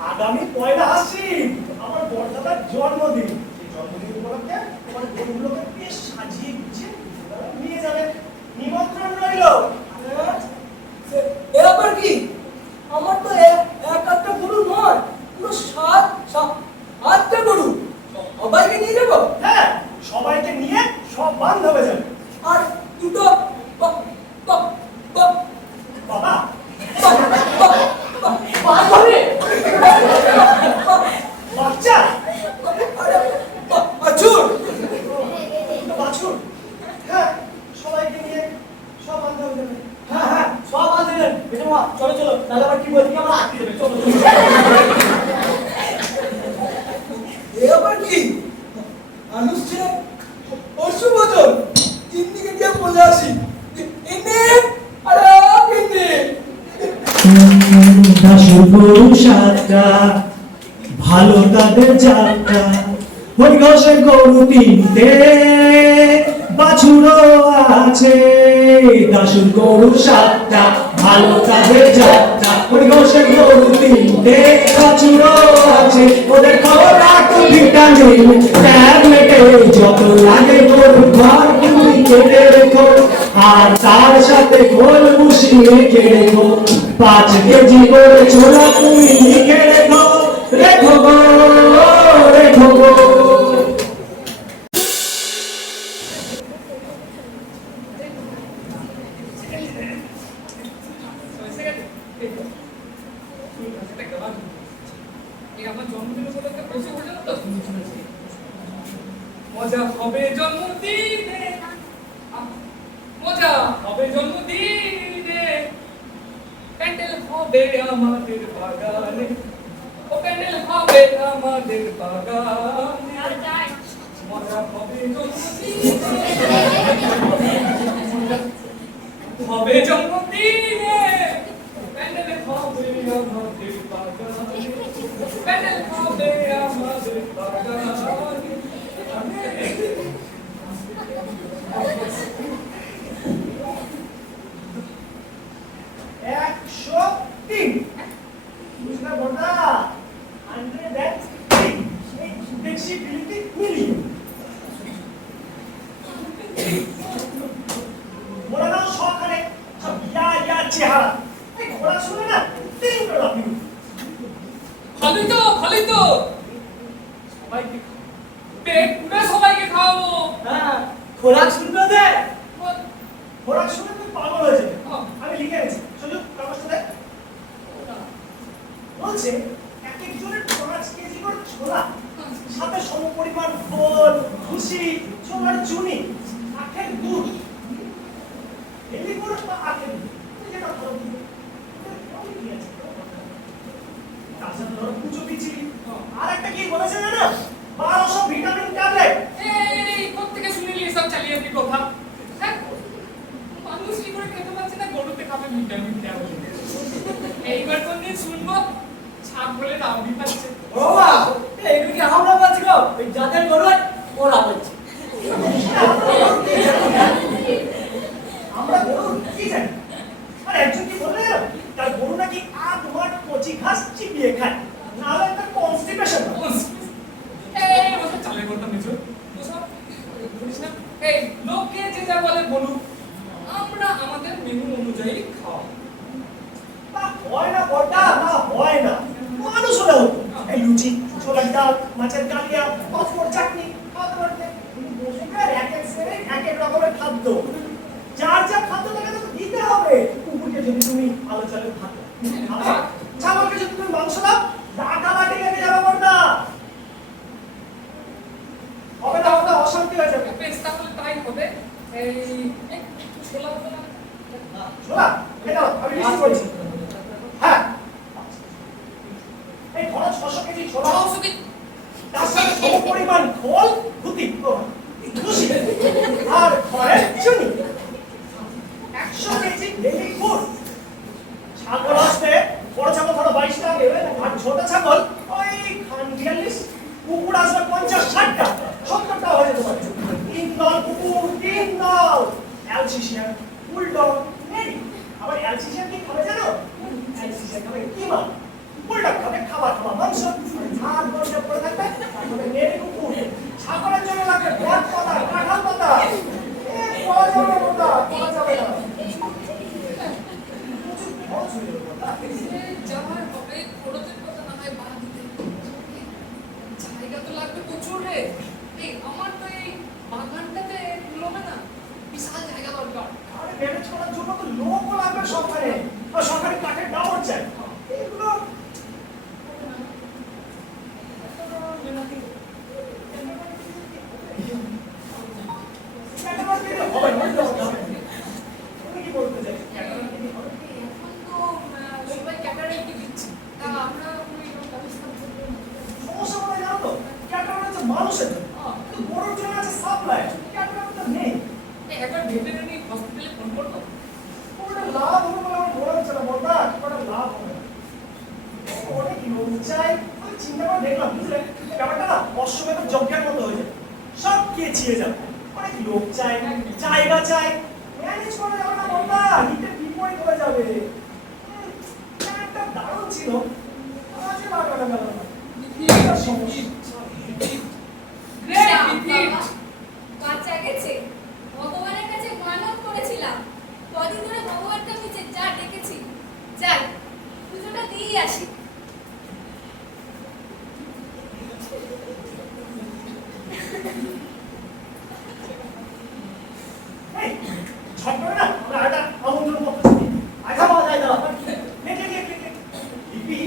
আগামী 1লা আশ্বিন আমার বড়দাদার জন্মদিন। সেই জন্মদিন উপলক্ষে আমার গরুগুলোকে বেশ সাজিয়ে গুছিয়ে নিয়ে যাবেন, নিমন্ত্রণ রইল। এ আবার কি আমার তো এক একটা গরু নয় পুরো আটটা গরু সবাইকে নিয়ে যাবো হ্যাঁ, সবাইকে নিয়ে সব বান্ধবে যাবে। আর দুটো বাবা, বান্ধবী বাচ্চা, আচুর দুটো বাছুর, হ্যাঁ, সবাইকে নিয়ে সব বান্ধবে যাবে। হ্যাঁ হ্যাঁ সব আছে বেজমা চলো চলো নাহলে আবার কি বলছি আমরা আটকে দেবে চলো চলো এ আবার কি মানুষ যে পশুবচন তিনদিকে দিয়ে বলে আসি এনে আরে এনে দাসুর গরু সাতটা ভালো তাদের যাত্রা হরিঘোষের গরু 3টে বাছুরও আছে দাসুর গরু 7টা ভালো তাদের যাত্রা হরিঘোষের গরু 3টে বাছুরও আছে ওদের খবর রাখো ভিটামিন ট্যাবলেটে যত লাগে গরু ঘর তুমি কেটে রেখো আর তার সাথে খোল ভুসি মেখে রেখো 5 কেজি করে ছোলা তুমি লিখে রেখো রেখো গো রেখো গো মজা হবে জন্মদিনে, মজা হবে জন্মদিনে, প্যান্ডেল হবে আমাদের বাগানে, ও প্যান্ডেল হবে আমাদের বাগানে, মজা হবে জন্মদিনে, হবে জন্মদিনে, প্যান্ডেল হবে আমাদের বাগানে, প্যান্ডেল হবে আমাদের বাগানে। 103 বুঝলা বড়দা, 103 এই দেখছি বিলিতি মিলিয়ে বলে দাও সকালে সব ইয়া চেহারা এই ঘোড়া শুনে না তিন করে আপনি খালি তো সবাইকে পেট পুরো সবাইকে খাওয়াবো। হ্যাঁ খোরাক শুনবে দে ঘোড়া শুনে তুই পাগল হয়ে যাবে। আমি লিখে এনেছি শুধু কাগজটা দেখ। বলছে এক একজনের 5 কেজি করে ছোলা, সাথে সমপরিমাণ ফল, ভুসি, ছোলার চুনি, আখের দুধ, এলি করে আখের দুধ যেটা ভালো দুধ কি আছে তাছাড়া ধরো কুচো বিচি আর একটা কি বলেছে জানো 1200 ভিটামিন ট্যাবলেট। এই কোত্থেকে শুনলি এসব চালিয়ে কথা? হ্যাঁ, মানুষ কি করে খেতে পারছে না, গরুতে খাবে ভিটামিন ট্যাবলেট। এইবার কোনদিন শুনবো ছাপ বলে দাবি পাচ্ছে। বাবা এইগুলো কি আমরা পাচ্ছি গো ওই যাদের গরু হয় ওরা পাচ্ছে আমরা গরু কি জানি? আর একজন কি বললে তার গরু নাকি তোমার কচি ঘাস চিবিয়ে খায়, নাহলে তার কনস্টিপেশন হয়। এই ওসব চালের কথা মেজো ওসব বলিস না। এই লোকে যে যা বলে বলুক, আমরা আমাদের মেনু অনুযায়ী খাওয়া। তা হয় না বড় কালিয়া, পাঁচফোড়ন চাটনি খাওয়াতে পারতে। কিন্তু পশুদের এক এক শ্রেণীর এক এক রকমের খাদ্য, যার যা খাদ্য তাকে তো দিতে হবে। কুকুরকে যদি তুমি আলো চালের ভাত দাও, ছাগলকে যদি তুমি মাংস দাও, লাগালাগি লেগে যাবে বর্দা। হবে না, হবে না, অশান্তি হয়ে যাবে। বেশ, তাহলে তাই হবে। এই ছোলা হবে না? ছোলা এটা আমি লিস্ট করছি। হ্যাঁ, এই ধরো 600 কেজি ছোলা, তার সাথে সমপরিমাণ খোল, ধুতি, খুশি আর ঘরে চিনি, 100 কেজি বেবি ফুড। ছাগল আসবে, বড় ছাগল ধরো 22 টা নেবে, আর ছোট ছাগল ওই 42, কুকুর আসবে 50-60টা, 70টা হয়ে যেতে পারে। 3 দল কুকুর, 3 দল অ্যালসেশিয়ান, বুলডগ, নেডি। আবার অ্যালসেশিয়ান কি খাবে জানো? অ্যালসেশিয়ান খাবে কিমা, বুলডগ খাবে খাবার মাংস, ঝাল গন্ধে পড়ে থাকবে। তারপরে নেডি কুকুর, ছাগলের জন্য লাগবে বট পাতা, কাঁঠাল পাতা। কলা যাবে না বন্ধা, কলা যাবে না। যাওয়ার হবে, খরচের কথা না হয় বাদ দিতে। জায়গা তো লাগবে প্রচুর রে। এই আমার তো এই বাগানটাতে তুলবে না, বিশাল জায়গা দরকার। আরে ম্যানেজ করার জন্য তো লোকও লাগবে সরকারে, আর সরকারি কাঠের দাম চাই। এগুলো হবে না, তুমি কি বলতে চাই? এখন তো সবাই ক্যাটারিংকে দিচ্ছে, তা আমরা কোনো এরকম ব্যবস্থা করবো না। সমস্যা কোথায় জানো তো? ক্যাটারার হচ্ছে মানুষের জন্য, কিন্তু গরুর জন্য আছে সাপ্লাই, ক্যাটারার তো নেই। একবার ভেটেরিনারি হসপিটালে ফোন করবো। ওটা লাভ হবে বলে আমার মনে হচ্ছে না বলবা, ওটা লাভ হবে না। অনেক লোক চাই, আমি চিন্তা করে দেখলাম, বুঝলে ব্যাপারটা না অশ্বমেধ যজ্ঞের মতো হয়ে যায়, সব কেচিয়ে যাবে। অনেক লোক চাই, জায়গা চাই, ম্যানেজ করা যাবে না বলবা, হিতে বিপরীত হয়ে যাবে। একটা দারুণ ছিল, কাজে লাগানো গেল না। এটা সমস্যা। গ্রেট বাবা, ডিফিট। বাচ্চা গেছে, ভগবানের কাছে মানত করেছিলাম, কদিন ধরে ভগবানকে আমি যা ডেকেছি, যাই পুজোটা দিয়ে আসি। এই, ঝট করে না, আমরা একটা আমন্ত্রণ পত্র দিই। আচ্ছা, পাওয়া যায় না। লিপি,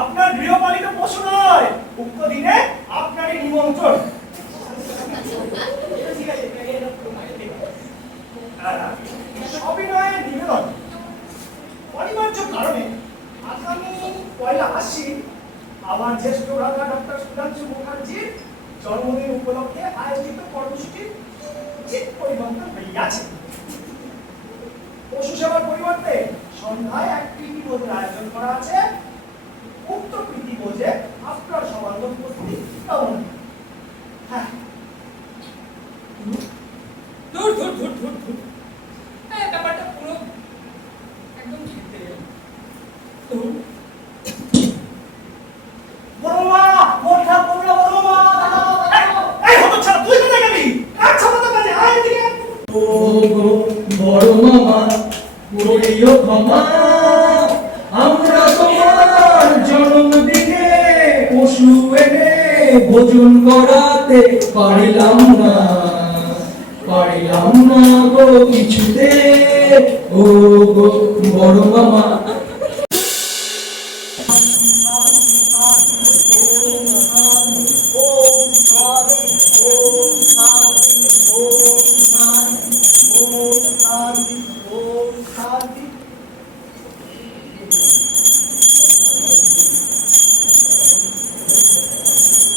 আপনার গৃহপালিত পশু নয়, উক্ত দিনে আপনারই নিমন্ত্রণ। ঠিক আছে, সবিনয়ের নিবেদন, অনিবার্য কারণে আগামী 1 আশ্বিন আমার জ্যেষ্ঠ ভ্রাতা ডক্টর সুধাংশু মুখার্জির জন্মদিন উপলক্ষে আয়োজিত কর্মসূচির উচিত পরিবর্তন হইয়াছে। পশু সেবার পরিবর্তে সন্ধ্যায় এক প্রীতিভোজের আয়োজন করা আছে। উক্ত প্রীতিভোজে আপনার সবার উপস্থিতি কামনা। হ্যাঁ, ধুর ধুর ধুর ধুর ধুর। হ্যাঁ, ব্যাপারটা পুরো একদম খেতে গেল। ধুর। বড় মা, মোটা কোমরা বড় মা, এই হতচ্ছাড়া, তুই কোথায় গেলি? কার ছাপাতে বাজে, আয় এদিকে। ও গো বড় মামা, করিও ক্ষমা, আমরা তোমার জন্মদিনে পশু এনে ভোজন করাতে পারিলাম না গো কিছুতে। ও গো বড় মামা,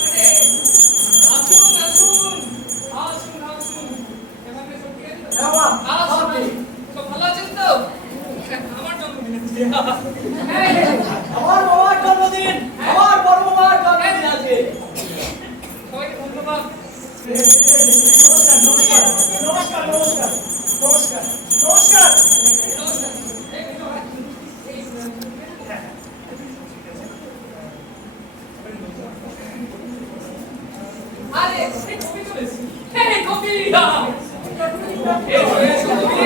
আরে, আসুন আসুন আসুন আসুন। এখানে সব ঠিক আছে তো? হ্যাঁ মা, আসুন, আপনি। সব ভালো আছেন তো? আমার জন্মদিন আজকে। এই, আমার বাবার জন্মদিন, আমার বড় বাবার জন্মদিন আছে। সবাইকে ধন্যবাদ। নমস্কার, নমস্কার, নমস্কার, নমস্কার, নমস্কার, নমস্কার। নমস্কার। এই, এই, এই, হ্যাঁ, আরে, এই কবি চলেছি। এই কবি। এসো, এসো, কবি।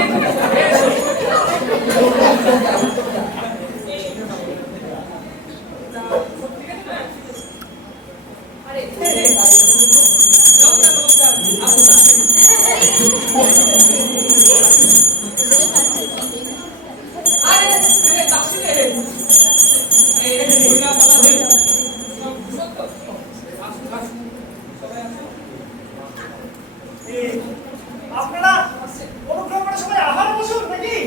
এসো। তা, সব ঠিক আছে তো? আরে, সবাই আসুন। এই, আপনারা অনুগ্রহ করে সবাই আহারে বসুন নাকি?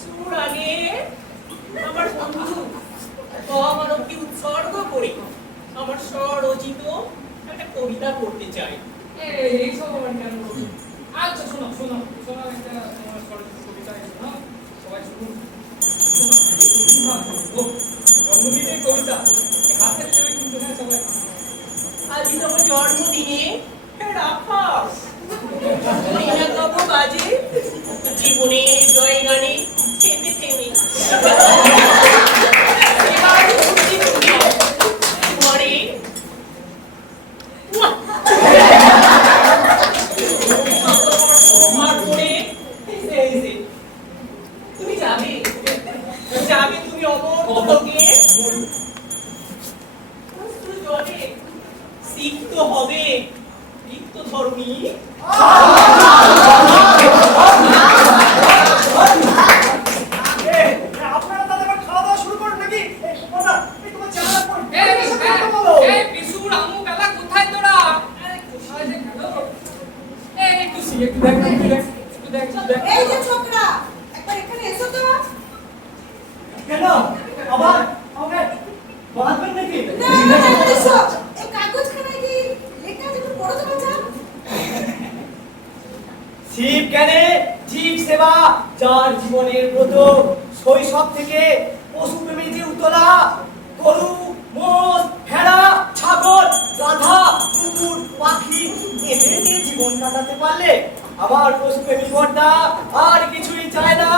শুরুর আগে আমার বন্ধু অমানবকে উৎসর্গ করে আমার স্বরচিত একটা কবিতা পড়তে চাই। এইসব আবার কেন বলবো? আচ্ছা শোনো শোনো শোনো, একটা আমার স্বরচিত কবিতা শোনো, সবাই শুনুন। জন্মদিনের কবিতা হাতের ছেলে কিন্তু না সবাই। আজ তোমার জন্মদিনে রাখাস কব বাজে জীবনের জয় গানে থেমে থেমে এবার ঘুরছি তুমি ঘরে তুমি যাবে যাবে তুমি অমরকে জলে সিক্ত হবে রিক্ত ধর্মী। আপনারা তাহলে এবার খাওয়া দাওয়া শুরু করুন নাকি? এই, বর্দা, এই তোমার চেহারা পড়। পিসুর আমু বেলা কোথায় তোরা? কোথায় যে গেল? একটু সি একটু দেখ একটু দেখ একটু দেখ একটু দেখ। এই যে ছোকরা, একবার এখানে এসো তো। কেন আবার আমাকে বাঁধবেন নাকি? না, না, এসো। এই কাগজখানায় কি লেখা আছে, একটু পড়ো তো বাছা। শিব জ্ঞানে জীব সেবা, যার জীবনের ব্রত, শৈশব থেকে পশু প্রেমী যে উতলা, গরু, মোষ, ভেড়া, ছাগল, গাধা, কুকুর, পাখি এদের নিয়ে জীবন কাটাতে পারলে আমার পশু প্রেমী বর্দা আর কিছুই চায় না।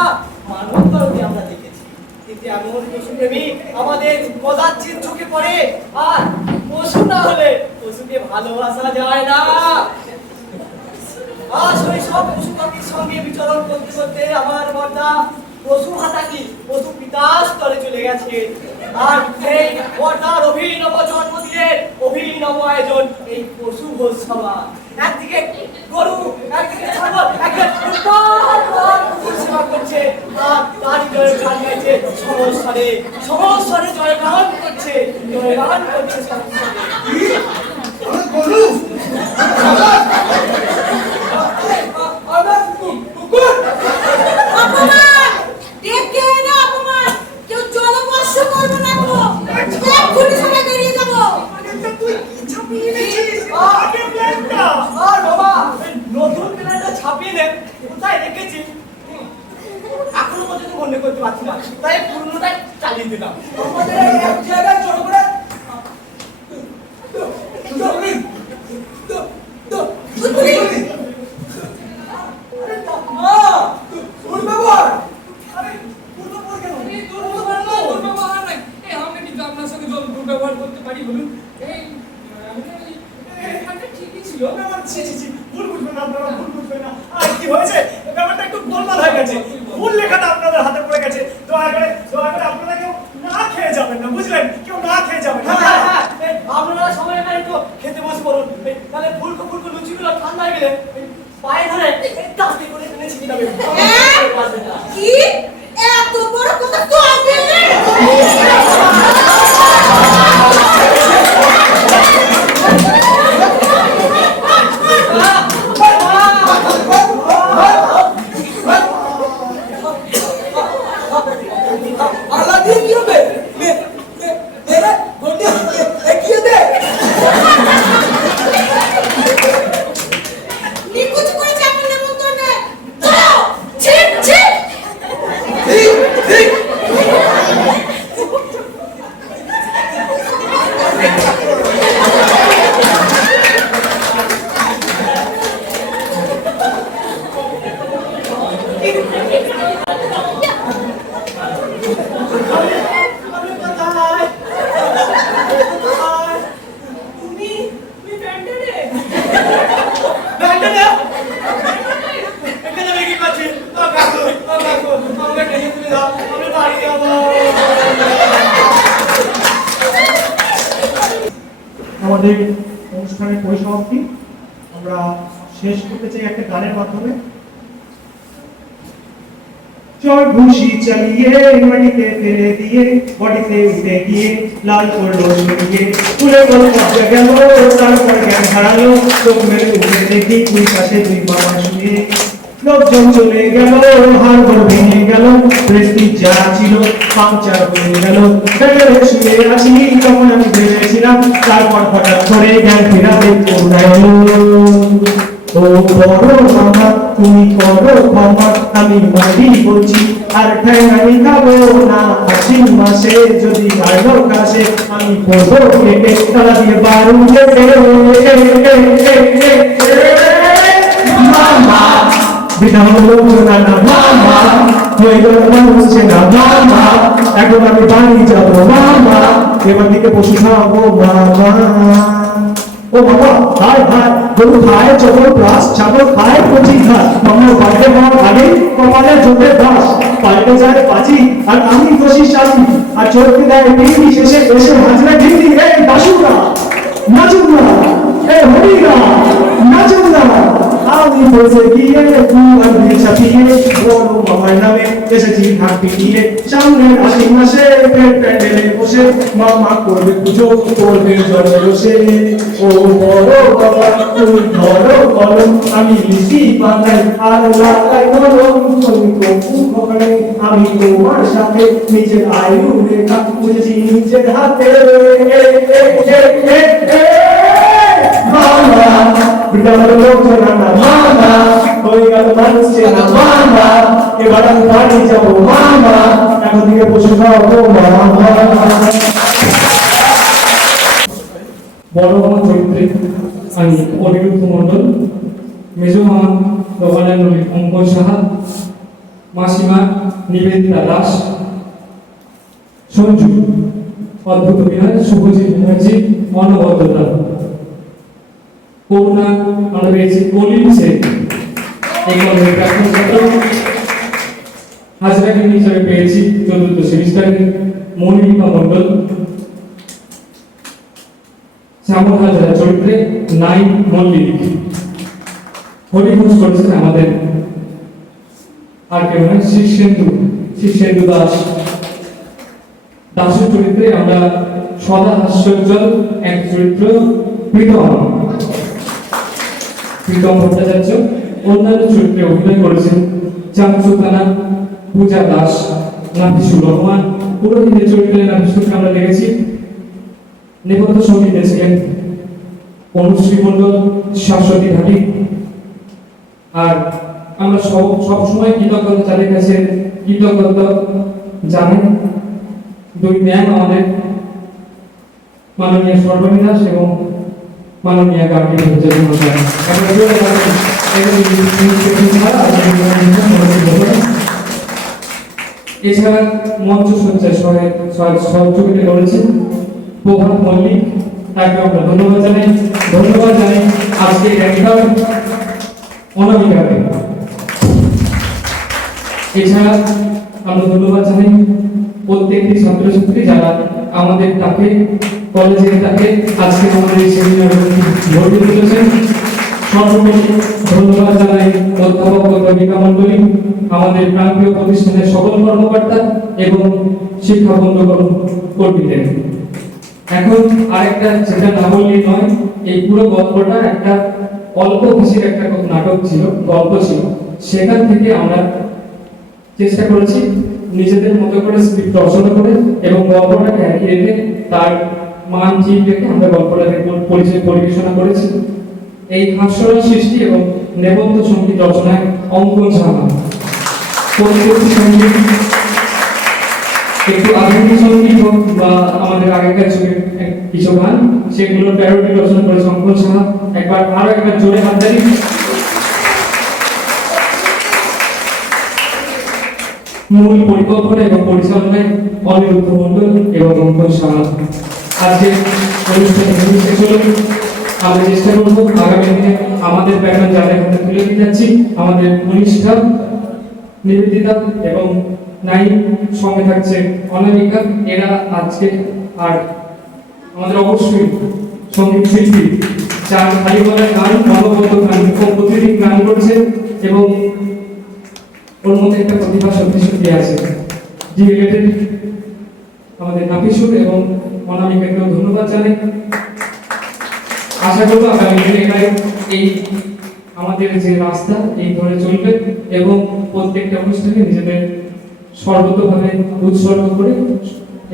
মানব তরফে আমরা দেখেছি, কিন্তু এমন পশু প্রেমী আমাদের কদাচিৎ চোখে পড়ে, আর পশু না হলে পশুকে ভালোবাসা যায় না। আজ ওই সব পশু পাখির সঙ্গে বিচরণ করতে করতে আমার বর্দা পশু হাতাকি পশু পিতার স্তরে চলে গেছে। আর সেই বর্দার অভিনব জন্মদিনের অভিনব আয়োজন এই পশু ভোজ সভা। একদিকে গরু, একদিকে ছাগল, একদিকে কুকুর সেবা করছে, আর তার জয় গান গাইছে সমস্বরে সমস্বরে জয় গান করছে, জয় গান করছে সমস্বরে। গরু অপমান! ডেকে এনে অপমান! কেউ জলস্পর্শ করবে না গো। এক্ষুনি সবাই বেরিয়ে যাবো। তুই কি ছাপিয়ে এনেছিস? আগে প্ল্যানটা। আর বাবা এই নতুন প্ল্যানটা ছাপিয়ে দেন, কোথায় রেখেছি এখনো পর্যন্ত মনে করতে পারছি না, তাই পুরনোটাই চালিয়ে দিলাম। আমাদের এই এক জায়গায় জড়ো করে আরে, পূর্বপুর কেন? এই দুর্ব্যবহার নয়, দুর্ব্যবহার নয়। এই আমরা কিন্তু আপনার সঙ্গে দুর্ব্যবহার করতে পারি বলুন? এই ব্যাপারটা ঠিকই ছিল। ছি, ছি, ছি, ভুল বুঝবেন না আপনারা, ভুল বুঝবেন না। আর কি হয়েছে? ব্যাপারটা একটু গোলমাল হয়ে গেছে। ভুল লেখাটা আপনাদের হাতে পড়ে গেছে। দয়া করে আপনারা কেউ না খেয়ে যাবেন না, বুঝলেন? কেউ না খেয়ে যাবেন না। হ্যাঁ হ্যাঁ হ্যাঁ, আপনারা সবাই এখানে একটু খেতে বসে পড়ুন, তাহলে ফুলকো ফুলকো লুচিগুলো ঠান্ডা হয়ে গেলে পায়ে ধরে তাড়াতাড়ি করে টেনে ছিঁড়ে যাবে। কি? এত বড় কথা তো আমি আলাদা কি হবে? মেরে ঘটি এগিয়ে দে। নিকুচ করে চাপেন নেমন্তন্নে। চলো! ছিপ ছিপ! ঠিক ঠিক আমাদের অনুষ্ঠানের পরিসমাপ্তি আমরা শেষ করতে চাই একটা গানের মাধ্যমে। চর ঘুষি চালিয়ে মাটিতে ফেলে দিয়ে বডিতে উঠে গিয়ে লাল করলো সরিয়ে তুলে গেল কবজা গেল তারপর জ্ঞান হারালো চোখ মেলে উঠে দেখি দুই পাশে দুই মামা শুয়ে লোকজন চলে গেল হাড় ঘর ভেঙে গেল প্রেস্টিজ যা ছিল পাংচার হয়ে গেল বেডে শুয়ে আছি তখন আমি ভেবেছিলাম তারপর হঠাৎ করে জ্ঞান ফেরাতে করুণায় ও বড় মামা তুমি করো মামা আমি মারি বলছি আর ঠ্যাঙানি খাবো না আশ্বিন মাসে যদি ভালো কাছে আমি পড়বো কেটে তালা দিয়ে বারুন কেটে মামা বিনা হলো না না মামা হয়ে গেল মানুষ না মামা এখন আমি বাড়ি যাবো মামা এবার দিকে পশু খাবো মামা ও বাবা হায় হায় গরু খায় চবল প্লাস ছাগল খায় কচি ঘাস মামার বাড়িতে হওয়ার আগে কপালে জোটের ঘাস পাল্টে যায় পাচি আর আমি দোষী শাসি আর চোরকে দেয় টিভি শেষে এসে হাজরা ঢিকি এই দাসুরা নাচুন না এই হরিরা নাচুন না আমি বসে গিয়ে তোমার ভিড় চাপিয়ে বড় মামার নামে এসেছি ঢাক পিটিয়ে সামনের আশ্বিন মাসে পেট প্যান্ডেলে বসে মামা করবে পুজো করবে জলে বসে ও বড় বাবা তুমি ধরো কলম আমি লিখি বাংলায় আর লাগাই কলম তুমি কবু খবরে আমি তোমার সাথে নিজের আয়ু রেখা বুঝেছি নিজের হাতে মামা বিদায় লোক না মামা হয়ে গেল মানুষ না মামা এবার আমি বাড়ি যাবো মামা এখন থেকে পশু খাওয়াবো মামা। বড় মামা চরিত্রে আমি অনিরুদ্ধ মণ্ডল, মেজো মামা গভর্নর অঙ্কন সাহা, মাসিমা নিবেদিতা দাস, সঞ্জু অদ্ভুত অভিনয়, শুভজিৎ মুখার্জি অনবদ্যতা, করুণা আমরা পেয়েছি কলিম শেখ এই কলেজের প্রাক্তন ছাত্র, হাজরাকে হিসেবে পেয়েছি চতুর্থ সেমিস্টারে মনিকা মণ্ডল, শ্যামল হাজরা চরিত্রে নাইম মল্লিক, হরিঘোষ করেছেন আমাদের আর কেউ নয় শীর্ষেন্দু দাস, দাসের চরিত্রে আমরা সদা হাস্যোজ্জ্বল এক চরিত্র প্রীতম ভট্টাচার্য, অন্যান্য চরিত্রে অভিনয় করেছেন চামচুতানা, পূজা দাস, নাফিসুর রহমান, পুরোহিতের চরিত্রে নাফিসুরকে আমরা দেখেছি, নেপথ্য সঙ্গীতে ছিলেন অনুশ্রী মণ্ডল, শাশ্বতী ঘাটি। আর আমরা সব সময় কৃতজ্ঞতা তাদের কাছে কৃতজ্ঞতা জানেন দুই ম্যাম আমাদের মাননীয় সর্বাণী দাস এবং মাননীয় গার্গী ভট্টাচার্য মহাশয়। এছাড়া মঞ্চ সজ্জায় সহযোগিতা করেছেন প্রভাত মল্লিক, তাকে আমরা ধন্যবাদ জানাই আজকে একদম অনামিকাকে। এছাড়া আমরা ধন্যবাদ জানাই প্রত্যেকটি ছাত্রছাত্রী যারা আমাদের তাকে কলেজের তাকে আজকে আমাদের এই সেমিনারে ভর্তি করেছেন। সর্বোপরি ধন্যবাদ জানাই অধ্যাপক অধ্যাপিকা মণ্ডলী, আমাদের প্রান্তীয় প্রতিষ্ঠানের সকল কর্মকর্তা এবং শিক্ষা বন্ধু কর্মীদের। এখন আরেকটা যেটা না বললেই নয়, এই পুরো গল্পটা একটা অল্প ভাষীর একটা নাটক ছিল, গল্প ছিল। সেখান থেকে আমরা চেষ্টা করেছি নিজেদের মতো করে স্ক্রিপ্ট রচনা করে এবং গল্পটাকে একই রেখে তার মান ঠিক রেখে আমরা গল্পটাকে পরিবেশনা করেছি। এই হাস্যরস সৃষ্টি এবং নেপথ্য সঙ্গীত রচনায় অঙ্কন সাহা, পরবর্তী সঙ্গীত একটু আধুনিক সঙ্গীত হোক বা আমাদের আগেকার যুগের কিছু গান সেগুলো প্যারোডি রচনা করেছে অঙ্কন সাহা। আরো একবার জোরে হাততালি। মূল পরিকল্পনা এবং পরিচালনায় অনিরুদ্ধ মণ্ডল এবং অঙ্কন সাহা। আজকে অনুষ্ঠান শেষ হলো। আমরা চেষ্টা করবো আগামী দিনে আমাদের প্যাটার্ন যাদের হাতে তুলে নিয়ে যাচ্ছি, আমাদের কনিষ্ঠা নিবেদিতা এবং নাইম, সঙ্গে থাকছে অনামিকা। এরা আজকে আর আমাদের অবশ্যই সঙ্গীত শিল্পী, যার খালি গলায় গান, অনবদ্য গান এবং প্রতিদিন গান করছে এবং ওর মধ্যে একটা প্রতিভা সত্যি সত্যি আছে। জি রিলেটেড আমাদের নাফিসুর এবং অনামিকাকেও ধন্যবাদ জানাই। আশা করবো আগামী দিনে এই আমাদের যে রাস্তা এই ধরে চলবে এবং প্রত্যেকটা অনুষ্ঠানে নিজেদের সর্বতভাবে উৎসর্গ করে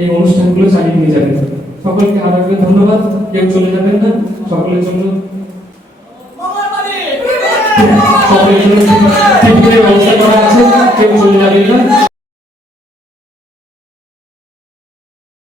এই অনুষ্ঠানগুলো চালিয়ে নিয়ে যাবেন। সকলকে আবার একবার ধন্যবাদ। কেউ চলে যাবেন না, সকলের জন্য সকলের জন্য টিফিনের ব্যবস্থা করা আছে, কেউ চলে যাবেন না।